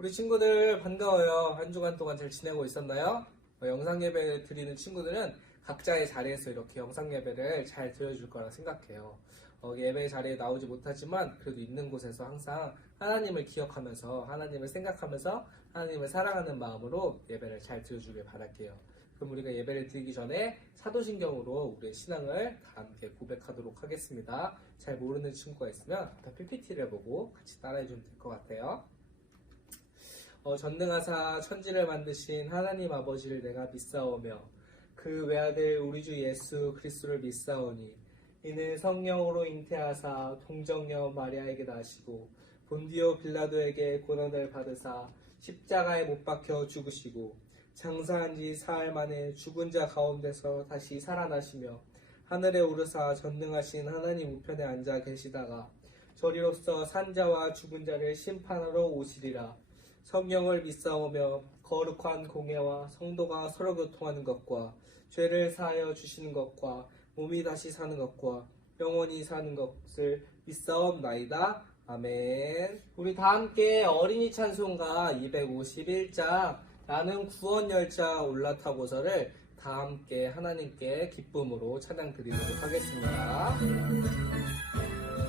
우리 친구들 반가워요. 한 주간 동안 잘 지내고 있었나요? 영상 예배 드리는 친구들은 각자의 자리에서 이렇게 영상 예배를 잘 드려줄 거라 생각해요. 예배 자리에 나오지 못하지만 그래도 있는 곳에서 항상 하나님을 기억하면서 하나님을 생각하면서 하나님을 사랑하는 마음으로 예배를 잘 드려주길 바랄게요. 그럼 우리가 예배를 드리기 전에 사도신경으로 우리의 신앙을 다 함께 고백하도록 하겠습니다. 잘 모르는 친구가 있으면 PPT를 보고 같이 따라해주면 될 것 같아요. 전능하사 천지를 만드신 하나님 아버지를 내가 믿사오며 그 외아들 우리 주 예수 그리스도를 믿사오니 이는 성령으로 잉태하사 동정녀 마리아에게 나시고 본디오 빌라도에게 고난을 받으사 십자가에 못 박혀 죽으시고 장사한 지 사흘 만에 죽은 자 가운데서 다시 살아나시며 하늘에 오르사 전능하신 하나님 우편에 앉아 계시다가 저리로서 산자와 죽은 자를 심판하러 오시리라. 성령을 믿사오며 거룩한 공예와 성도가 서로 교통하는 것과 죄를 사하여 주시는 것과 몸이 다시 사는 것과 영원히 사는 것을 믿사옵나이다. 아멘. 우리 다 함께 어린이 찬송가 251장 나는 구원 열차 올라타고서를 다 함께 하나님께 기쁨으로 찬양 드리도록 하겠습니다.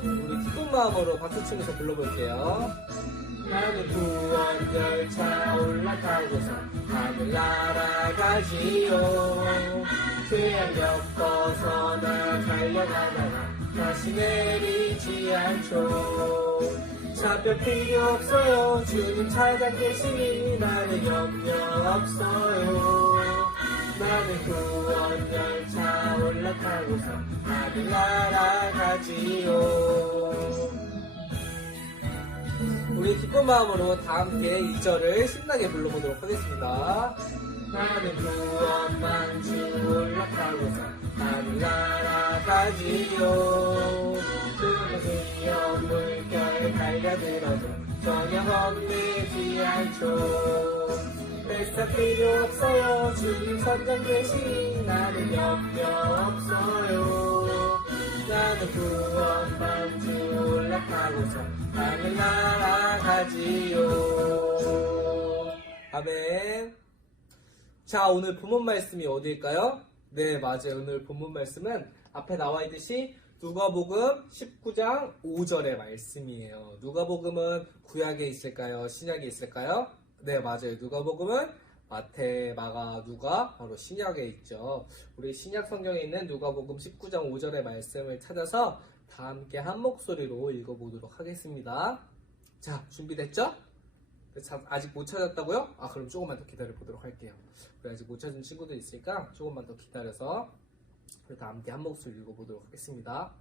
우리 기쁜 마음으로 박수치면서 불러볼게요. 나는 구원 열차 올라타고서 하늘 날아가지요. 죄악 엮어서 나 달려가다가 다시 내리지 않죠. 차별 필요 없어요. 주님 찾아 계시니 나는 염려 없어요. 나는 구원 열차 올라타고서 하늘 날아가지요. 우리 기쁜 마음으로 다 함께 2절을 신나게 불러보도록 하겠습니다. 나는 구원망치 올라타고서 하늘 날아가지요. 그것이여 물결 달려들어도 전혀 겁내지 않죠. 뱃살 필요 없어요. 주님 선장 계시니 나는 염려 없어요. 나는 구원망치 올라타고서 하늘 날아가지요. 아멘. 자, 오늘 본문 말씀이 어디일까요? 네, 맞아요. 오늘 본문 말씀은 앞에 나와 있듯이 누가복음 19장 5절의 말씀이에요. 누가복음은 구약에 있을까요? 신약에 있을까요? 네, 맞아요. 누가복음은 마태, 마가, 누가 바로 신약에 있죠. 우리 신약 성경에 있는 누가복음 19장 5절의 말씀을 찾아서 다 함께 한 목소리로 읽어보도록 하겠습니다. 자, 준비됐죠? 아직 못 찾았다고요? 그럼 조금만 더 기다려 보도록 할게요. 우리 아직 못 찾은 친구들 있으니까 조금만 더 기다려서 다 함께 한 목소리 읽어보도록 하겠습니다.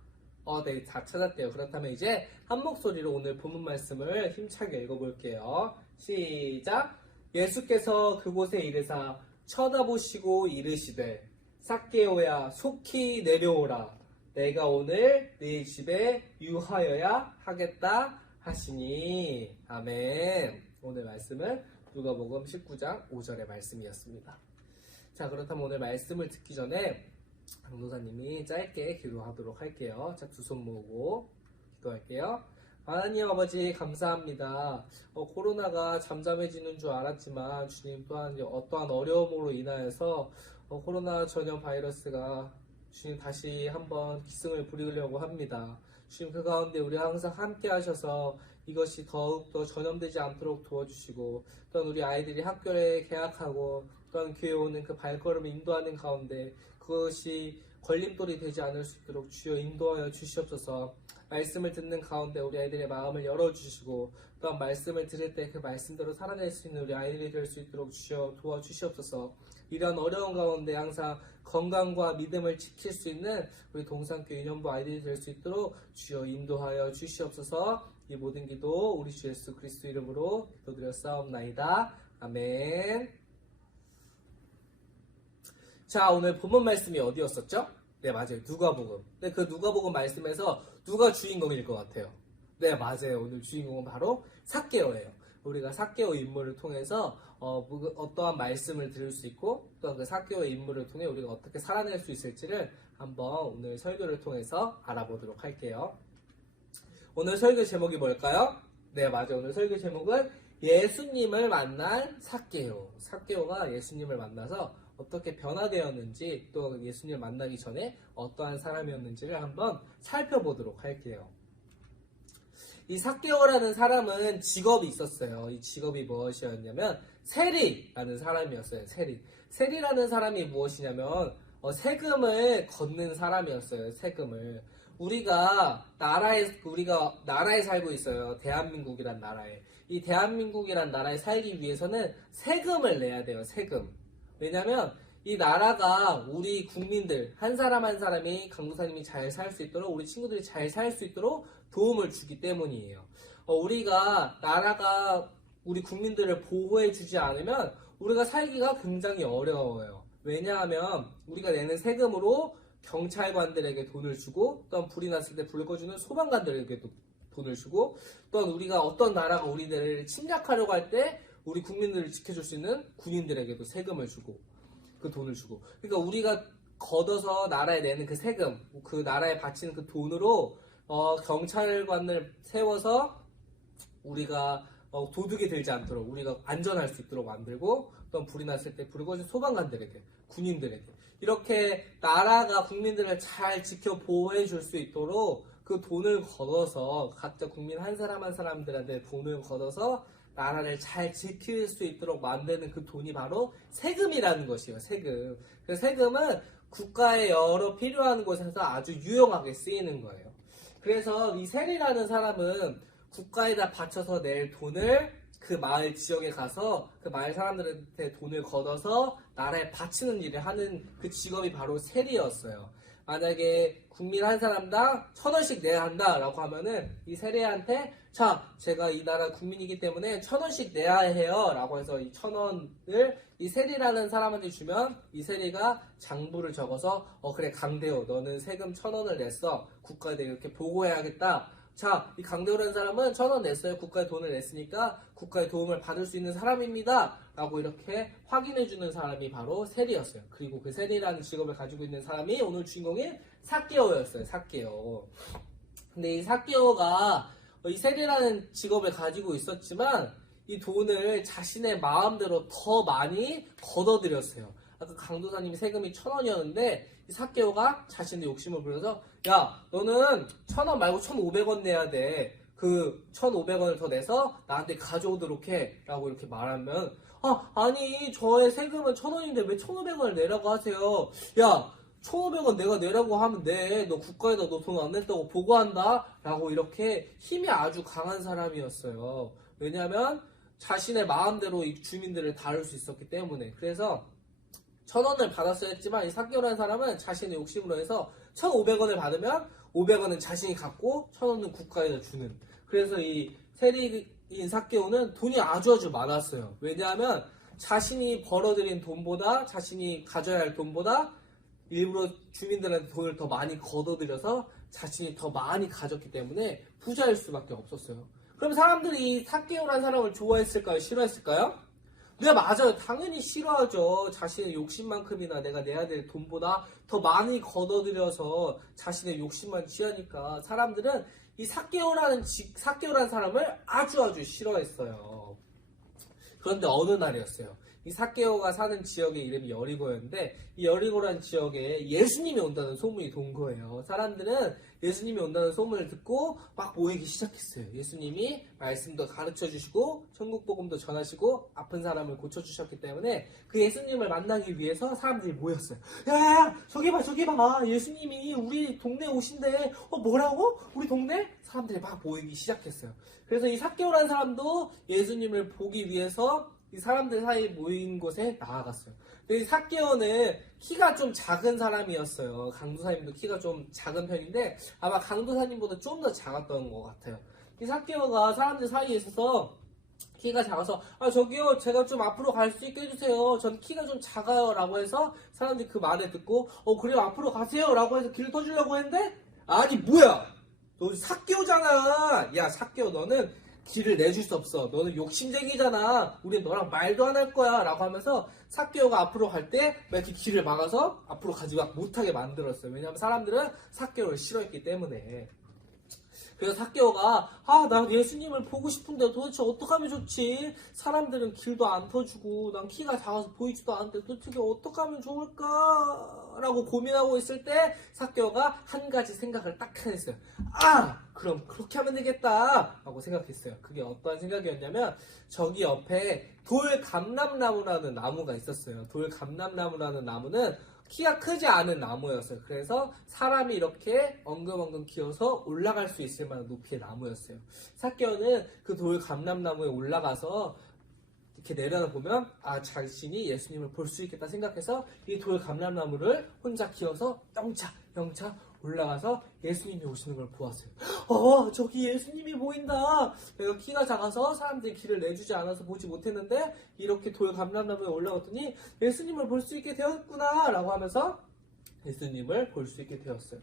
네, 다 찾았대요. 그렇다면 이제 한 목소리로 오늘 본문 말씀을 힘차게 읽어볼게요. 시작! 예수께서 그곳에 이르사 쳐다보시고 이르시되 삭개오야 속히 내려오라. 내가 오늘 네 집에 유하여야 하겠다 하시니. 아멘. 오늘 말씀은 누가복음 19장 5절의 말씀이었습니다. 자, 그렇다면 오늘 말씀을 듣기 전에 강도사님이 짧게 기도하도록 할게요. 자, 두 손 모으고 기도할게요. 하나님 아버지 감사합니다. 코로나가 잠잠해지는 줄 알았지만 주님 또한 어떠한 어려움으로 인하여서 코로나 전염 바이러스가 주님 다시 한번 기승을 부리려고 합니다. 주님 그 가운데 우리 항상 함께 하셔서 이것이 더욱더 전염되지 않도록 도와주시고 또한 우리 아이들이 학교에 개학하고 또한 교회에 오는 그 발걸음을 인도하는 가운데 그것이 걸림돌이 되지 않을 수 있도록 주여 인도하여 주시옵소서. 말씀을 듣는 가운데 우리 아이들의 마음을 열어주시고 또한 말씀을 들을 때 그 말씀대로 살아낼 수 있는 우리 아이들이 될 수 있도록 주여 도와주시옵소서. 이런 어려운 가운데 항상 건강과 믿음을 지킬 수 있는 우리 동산교회 유년부 아이들이 될 수 있도록 주여 인도하여 주시옵소서. 이 모든 기도 우리 주 예수 그리스도 이름으로 기도드렸사옵나이다. 아멘. 자, 오늘 본문 말씀이 어디였었죠? 네, 맞아요. 누가복음. 네, 그 누가복음 말씀에서 누가 주인공일 것 같아요? 네, 맞아요. 오늘 주인공은 바로 삭개오예요. 우리가 삭개오 인물을 통해서 어떠한 말씀을 들을 수 있고 또한 그 삭개오의 인물을 통해 우리가 어떻게 살아낼 수 있을지를 한번 오늘 설교를 통해서 알아보도록 할게요. 오늘 설교 제목이 뭘까요? 네, 맞아요. 오늘 설교 제목은 예수님을 만난 삭개오. 삭개오가 예수님을 만나서 어떻게 변화되었는지 또 예수님을 만나기 전에 어떠한 사람이었는지를 한번 살펴보도록 할게요. 이 삭개오라는 사람은 직업이 있었어요. 이 직업이 무엇이었냐면 세리라는 사람이었어요. 세리라는 사람이 무엇이냐면 세금을 걷는 사람이었어요. 세금을. 우리가 나라에 살고 있어요. 대한민국이란 나라에. 이 대한민국이란 나라에 살기 위해서는 세금을 내야 돼요. 세금. 왜냐면 이 나라가 우리 국민들 한 사람 한 사람이 강도사님이 잘 살 수 있도록 우리 친구들이 잘 살 수 있도록 도움을 주기 때문이에요. 나라가 우리 국민들을 보호해 주지 않으면 우리가 살기가 굉장히 어려워요. 왜냐하면 우리가 내는 세금으로 경찰관들에게 돈을 주고 또한 불이 났을 때 불을 꺼주는 소방관들에게도 돈을 주고 또한 우리가 어떤 나라가 우리들을 침략하려고 할 때 우리 국민들을 지켜줄 수 있는 군인들에게도 세금을 주고 그 돈을 주고 그러니까 우리가 걷어서 나라에 내는 그 세금 그 나라에 바치는 그 돈으로 경찰관을 세워서 우리가 도둑이 들지 않도록 우리가 안전할 수 있도록 만들고 또 불이 났을 때 불을 꺼준 소방관들에게 군인들에게 이렇게 나라가 국민들을 잘 지켜 보호해 줄 수 있도록 그 돈을 걷어서 각자 국민 한 사람 한 사람들한테 돈을 걷어서 나라를 잘 지킬 수 있도록 만드는 그 돈이 바로 세금이라는 것이에요. 세금. 그 세금은 국가의 여러 필요한 곳에서 아주 유용하게 쓰이는 거예요. 그래서 이 세리라는 사람은 국가에다 바쳐서 낼 돈을 그 마을 지역에 가서 그 마을 사람들한테 돈을 걷어서 나라에 바치는 일을 하는 그 직업이 바로 세리였어요. 만약에 국민 한 사람당 1,000원씩 내야 한다라고 하면은 이 세리한테 자, 제가 이 나라 국민이기 때문에 1,000원씩 내야 해요 라고 해서 이 1,000원을 이 세리라는 사람한테 주면 이 세리가 장부를 적어서 그래 강대호 너는 세금 1,000원을 냈어 국가에 대해 이렇게 보고해야겠다. 자, 이 강대호라는 사람은 1,000원 냈어요. 국가에 돈을 냈으니까 국가의 도움을 받을 수 있는 사람입니다. 라고 이렇게 확인해주는 사람이 바로 세리였어요. 그리고 그 세리라는 직업을 가지고 있는 사람이 오늘 주인공인 삭개오였어요. 삭개오. 근데 이 삭개오가 이 세리라는 직업을 가지고 있었지만 이 돈을 자신의 마음대로 더 많이 걷어들였어요. 아까 강도사님이 세금이 1,000원이었는데 이 삭개오가 자신의 욕심을 부려서 야 너는 1,000원 말고 1,500원 내야 돼. 그 1,500원을 더 내서 나한테 가져오도록 해 라고 이렇게 말하면 아니 저의 세금은 1,000원인데 왜 1,500원을 내라고 하세요. 야 1,500원 내가 내라고 하면 돼. 너 국가에다 너 돈 안 냈다고 보고한다 라고 이렇게 힘이 아주 강한 사람이었어요. 왜냐하면 자신의 마음대로 이 주민들을 다룰 수 있었기 때문에. 그래서 1,000원을 받았어야 했지만 이 삭개오라는 사람은 자신의 욕심으로 해서 1,500원을 받으면 500원은 자신이 갖고 1,000원은 국가에다 주는. 그래서 이 세리인 삭개오는 돈이 아주 많았어요. 왜냐하면 자신이 벌어들인 돈보다 자신이 가져야 할 돈보다 일부러 주민들한테 돈을 더 많이 걷어들여서 자신이 더 많이 가졌기 때문에 부자일 수밖에 없었어요. 그럼 사람들이 이 삭개오라는 사람을 좋아했을까요? 싫어했을까요? 네, 맞아요. 당연히 싫어하죠. 자신의 욕심만큼이나 내가 내야 될 돈보다 더 많이 걷어들여서 자신의 욕심만 취하니까 사람들은 이 삭개오라는 사람을 아주 싫어했어요. 그런데 어느 날이었어요. 이 삭개오가 사는 지역의 이름이 여리고였는데 이 여리고라는 지역에 예수님이 온다는 소문이 돈 거예요. 사람들은 예수님이 온다는 소문을 듣고 막 모이기 시작했어요. 예수님이 말씀도 가르쳐 주시고 천국 복음도 전하시고 아픈 사람을 고쳐 주셨기 때문에 그 예수님을 만나기 위해서 사람들이 모였어요. 야, 저기 봐. 예수님이 우리 동네에 오신대. 뭐라고? 우리 동네? 사람들이 막 모이기 시작했어요. 그래서 이 삭개오라는 사람도 예수님을 보기 위해서 이 사람들 사이에 모인 곳에 나아갔어요. 근데 이 삭개오는 키가 좀 작은 사람이었어요. 강도사님도 키가 좀 작은 편인데 아마 강도사님보다 좀 더 작았던 것 같아요. 이 삭개오가 사람들 사이에 있어서 키가 작아서 저기요 제가 좀 앞으로 갈 수 있게 해주세요. 전 키가 좀 작아요 라고 해서 사람들이 그 말을 듣고 그래요 앞으로 가세요 라고 해서 길을 터주려고 했는데 아니 뭐야 너 삭개오잖아. 야 삭개오 너는 길을 내줄 수 없어. 너는 욕심쟁이잖아. 우린 너랑 말도 안 할 거야. 라고 하면서 삭개오가 앞으로 갈 때 이렇게 길을 막아서 앞으로 가지 못하게 만들었어요. 왜냐하면 사람들은 삭개오를 싫어했기 때문에. 그래서 삭개오가 나 예수님을 보고 싶은데 도대체 어떡하면 좋지? 사람들은 길도 안 터주고 난 키가 작아서 보이지도 않는데 도대체 어떡하면 좋을까? 라고 고민하고 있을 때 삭개오가 한 가지 생각을 딱 해냈어요. 그럼 그렇게 하면 되겠다 라고 생각했어요. 그게 어떤 생각이었냐면 저기 옆에 돌감람나무라는 나무가 있었어요. 돌감람나무라는 나무는 키가 크지 않은 나무였어요. 그래서 사람이 이렇게 엉금엉금 기어서 올라갈 수 있을 만한 높이의 나무였어요. 삭개오는 그 돌감람나무에 올라가서 이렇게 내려다보면 자신이 예수님을 볼 수 있겠다 생각해서 이 돌감람나무를 혼자 기어서 영차 올라가서 예수님이 오시는 걸 보았어요. 저기 예수님이 보인다. 내가 키가 작아서 사람들이 길을 내주지 않아서 보지 못했는데 이렇게 돌감람나무에 올라갔더니 예수님을 볼 수 있게 되었구나 라고 하면서 예수님을 볼 수 있게 되었어요.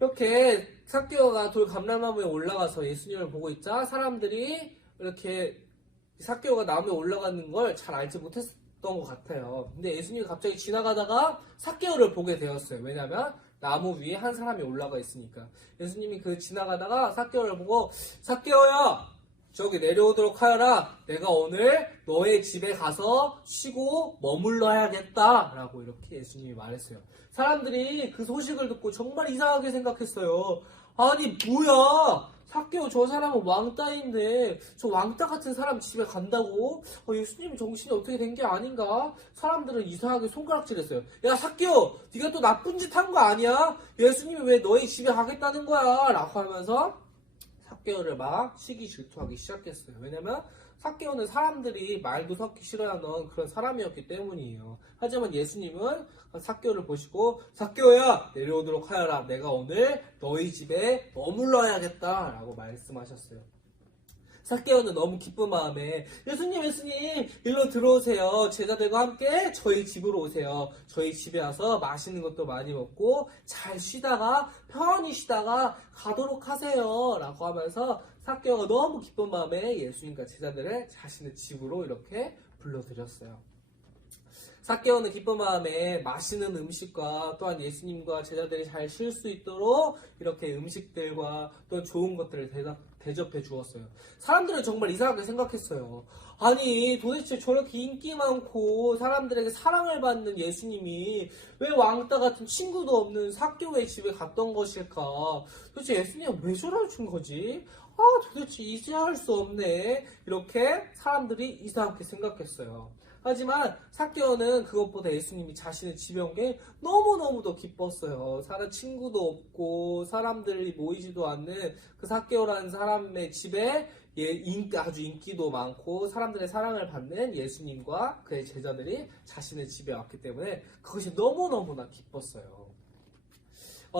이렇게 삭개오가 돌감람나무에 올라가서 예수님을 보고 있자 사람들이 이렇게 삭개오가 나무에 올라가는 걸 잘 알지 못했던 것 같아요. 근데 예수님이 갑자기 지나가다가 삭개오를 보게 되었어요. 왜냐하면 나무 위에 한 사람이 올라가 있으니까. 예수님이 지나가다가 삭개오를 보고 삭개오야 저기 내려오도록 하여라. 내가 오늘 너의 집에 가서 쉬고 머물러야겠다 라고 이렇게 예수님이 말했어요. 사람들이 그 소식을 듣고 정말 이상하게 생각했어요. 아니 뭐야, 삭개오 저 사람은 왕따인데 저 왕따 같은 사람 집에 간다고? 예수님 정신이 어떻게 된 게 아닌가? 사람들은 이상하게 손가락질했어요. 야 삭개오, 네가 또 나쁜 짓 한 거 아니야? 예수님이 왜 너희 집에 가겠다는 거야? 라고 하면서 삭개오를 막 시기 질투하기 시작했어요. 왜냐면 삭개오는 사람들이 말도 섞기 싫어하는 그런 사람이었기 때문이에요. 하지만 예수님은 삭개오를 보시고 삭개오야 내려오도록 하여라. 내가 오늘 너희 집에 머물러야겠다 라고 말씀하셨어요. 삭개오는 너무 기쁜 마음에 예수님 일로 들어오세요. 제자들과 함께 저희 집으로 오세요. 저희 집에 와서 맛있는 것도 많이 먹고 잘 쉬다가 편히 쉬다가 가도록 하세요 라고 하면서 삭개오가 너무 기쁜 마음에 예수님과 제자들을 자신의 집으로 이렇게 불러들였어요. 삭개오는 기쁜 마음에 맛있는 음식과 또한 예수님과 제자들이 잘 쉴 수 있도록 이렇게 음식들과 또 좋은 것들을 대접해 주었어요. 사람들은 정말 이상하게 생각했어요. 아니 도대체 저렇게 인기 많고 사람들에게 사랑을 받는 예수님이 왜 왕따 같은 친구도 없는 삭개오의 집에 갔던 것일까? 도대체 예수님은 왜 저러신 거지? 도대체 이해할 수 없네. 이렇게 사람들이 이상하게 생각했어요. 하지만 삭개오는 그것보다 예수님이 자신의 집에 온 게 너무너무도 기뻤어요. 친구도 없고 사람들이 모이지도 않는 그 삭개오라는 사람의 집에 아주 인기도 많고 사람들의 사랑을 받는 예수님과 그의 제자들이 자신의 집에 왔기 때문에 그것이 너무너무나 기뻤어요.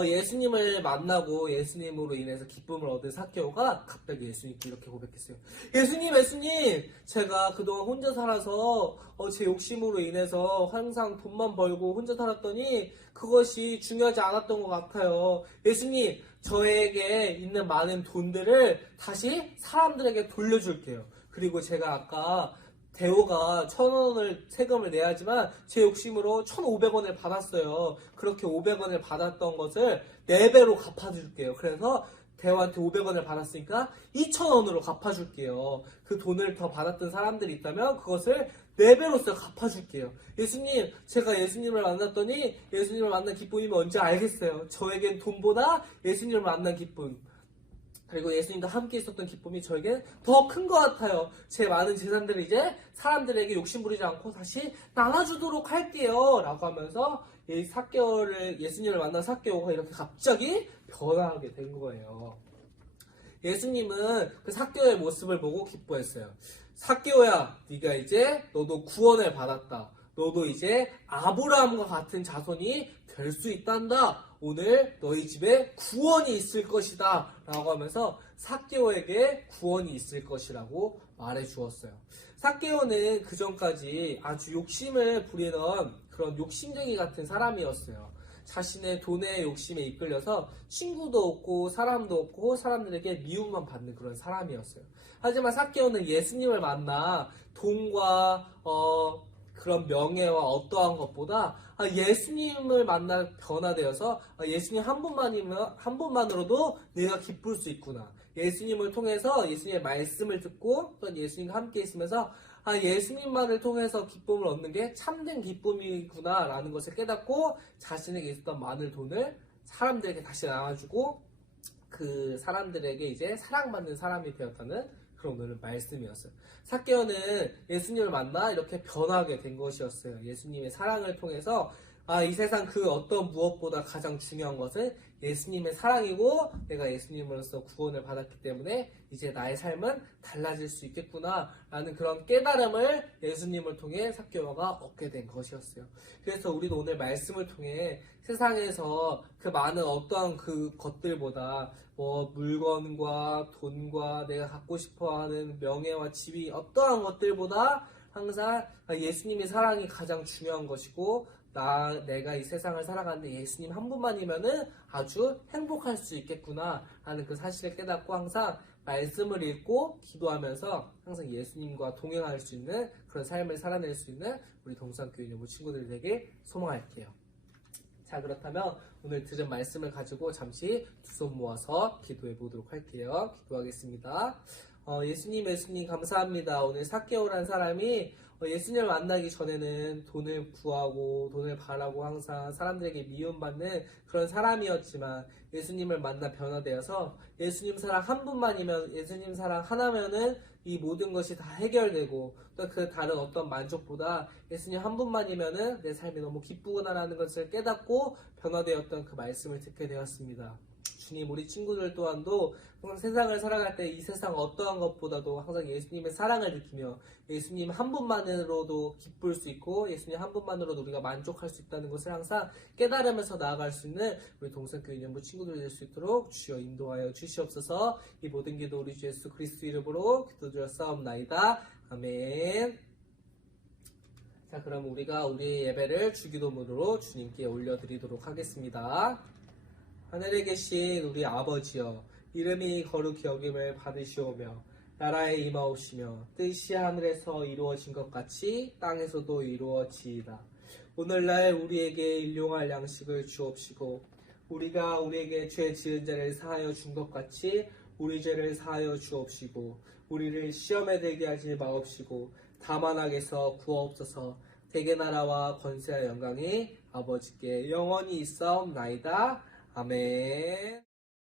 예수님을 만나고 예수님으로 인해서 기쁨을 얻은 삭개오가 갑자기 예수님께 이렇게 고백했어요. 예수님, 제가 그동안 혼자 살아서 제 욕심으로 인해서 항상 돈만 벌고 혼자 살았더니 그것이 중요하지 않았던 것 같아요. 예수님, 저에게 있는 많은 돈들을 다시 사람들에게 돌려줄게요. 그리고 제가 아까 대호가 1,000원을 세금을 내야지만 제 욕심으로 1,500원을 받았어요. 그렇게 500원을 받았던 것을 4배로 갚아줄게요. 그래서 대호한테 500원을 받았으니까 2,000원으로 갚아줄게요. 그 돈을 더 받았던 사람들이 있다면 그것을 4배로서 갚아줄게요. 예수님, 제가 예수님을 만났더니 예수님을 만난 기쁨이 뭔지 알겠어요. 저에겐 돈보다 예수님을 만난 기쁨, 그리고 예수님과 함께 있었던 기쁨이 저에게 더 큰 것 같아요. 제 많은 재산들을 이제 사람들에게 욕심부리지 않고 다시 나눠주도록 할게요 라고 하면서 예수님을 만난 삭개오가 이렇게 갑자기 변화하게 된 거예요. 예수님은 그 삭개오의 모습을 보고 기뻐했어요. 삭개오야, 네가 이제 너도 구원을 받았다. 너도 이제 아브라함과 같은 자손이 될 수 있단다. 오늘 너희 집에 구원이 있을 것이다 라고 하면서 삭개오에게 구원이 있을 것이라고 말해 주었어요. 삭개오는 그 전까지 아주 욕심을 부리던 그런 욕심쟁이 같은 사람이었어요. 자신의 돈의 욕심에 이끌려서 친구도 없고 사람도 없고 사람들에게 미움만 받는 그런 사람이었어요. 하지만 삭개오는 예수님을 만나 돈과 그런 명예와 어떠한 것보다 예수님을 만나 변화되어서 예수님 한 분만으로도 내가 기쁠 수 있구나. 예수님을 통해서 예수님의 말씀을 듣고 또 예수님과 함께 있으면서 예수님만을 통해서 기쁨을 얻는 게 참된 기쁨이구나 라는 것을 깨닫고 자신에게 있었던 많은 돈을 사람들에게 다시 나눠주고 그 사람들에게 이제 사랑받는 사람이 되었다는 그런 오늘 말씀이었어요. 삭개오는 예수님을 만나 이렇게 변하게 된 것이었어요. 예수님의 사랑을 통해서 이 세상 그 어떤 무엇보다 가장 중요한 것은 예수님의 사랑이고 내가 예수님으로서 구원을 받았기 때문에 이제 나의 삶은 달라질 수 있겠구나 라는 그런 깨달음을 예수님을 통해 삭개오가 얻게 된 것이었어요. 그래서 우리도 오늘 말씀을 통해 세상에서 그 많은 어떠한 그 것들보다 물건과 돈과 내가 갖고 싶어하는 명예와 지위 어떠한 것들보다 항상 예수님의 사랑이 가장 중요한 것이고 내가 이 세상을 살아가는데 예수님 한 분만이면은 아주 행복할 수 있겠구나 하는 그 사실을 깨닫고 항상 말씀을 읽고 기도하면서 항상 예수님과 동행할 수 있는 그런 삶을 살아낼 수 있는 우리 동산교회 여러분 친구들 되게 소망할게요. 자, 그렇다면 오늘 들은 말씀을 가지고 잠시 두 손 모아서 기도해 보도록 할게요. 기도하겠습니다. 예수님 감사합니다. 오늘 삭개오라는 사람이 예수님을 만나기 전에는 돈을 구하고 돈을 바라고 항상 사람들에게 미움받는 그런 사람이었지만 예수님을 만나 변화되어서 예수님 사랑 한 분만이면 예수님 사랑 하나면은 이 모든 것이 다 해결되고 또 그 다른 어떤 만족보다 예수님 한 분만이면은 내 삶이 너무 기쁘구나라는 것을 깨닫고 변화되었던 그 말씀을 듣게 되었습니다. 주님, 우리 친구들 또한도 항상 세상을 살아갈 때 이 세상 어떠한 것보다도 항상 예수님의 사랑을 느끼며 예수님 한 분만으로도 기쁠 수 있고 예수님 한 분만으로도 우리가 만족할 수 있다는 것을 항상 깨달으면서 나아갈 수 있는 우리 동산교회 연부 친구들이 될 수 있도록 주여 인도하여 주시옵소서. 이 모든 기도 우리 주 예수 그리스도 이름으로 기도드렸사옵나이다. 아멘. 자, 그럼 우리가 우리의 예배를 주기도문으로 주님께 올려드리도록 하겠습니다. 하늘에 계신 우리 아버지여, 이름이 거룩히 여김을 받으시오며 나라에 임하옵시며 뜻이 하늘에서 이루어진 것 같이 땅에서도 이루어지이다. 오늘날 우리에게 일용할 양식을 주옵시고 우리가 우리에게 죄 지은 자를 사하여 준 것 같이 우리 죄를 사하여 주옵시고 우리를 시험에 들게 하지 마옵시고 다만 악에서 구하옵소서. 대개 나라와 권세와 영광이 아버지께 영원히 있사옵나이다. 아멘.